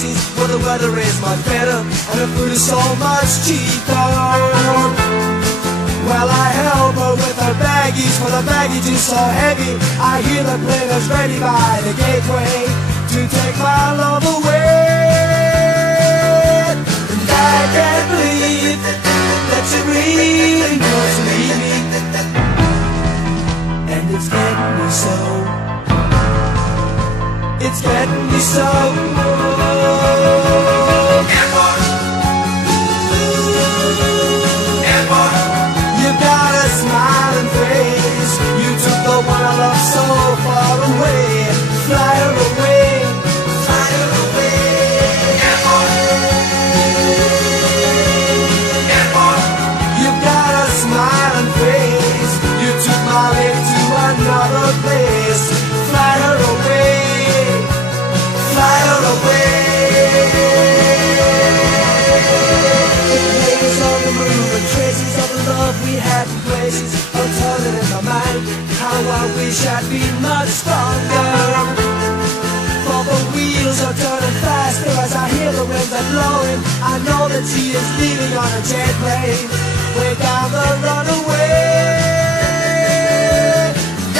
places where the weather is much better and the food is so much cheaper. Well, I help her with her baggies, for the baggage is so heavy. I hear the plane is ready by the gateway to take my love away. And I can't believe that you really want to leave me, and it's getting me so. It's getting me so. Airport. Airport. You got a smiling face. You took the one I love so far away. Fly her away. Fly her away. Airport. Airport. You got a smiling face. You took my lady to another place. Fly her away. Fly her away. Pictures on the move and traces of the love we had in places are turning in my mind. How I wish I'd been much stronger. For the wheels are turning faster as I hear the winds are blowing. I know that she is leaving on a jet plane way down the runaway.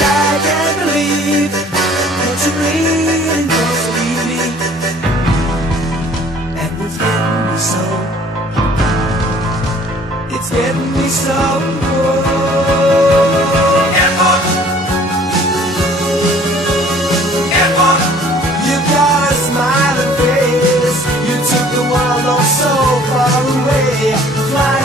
I can't believe that you really know so easily, and it's getting me so. It's getting me so. Airport. Airport. You got a smiling face. You took the world all so far away. Fly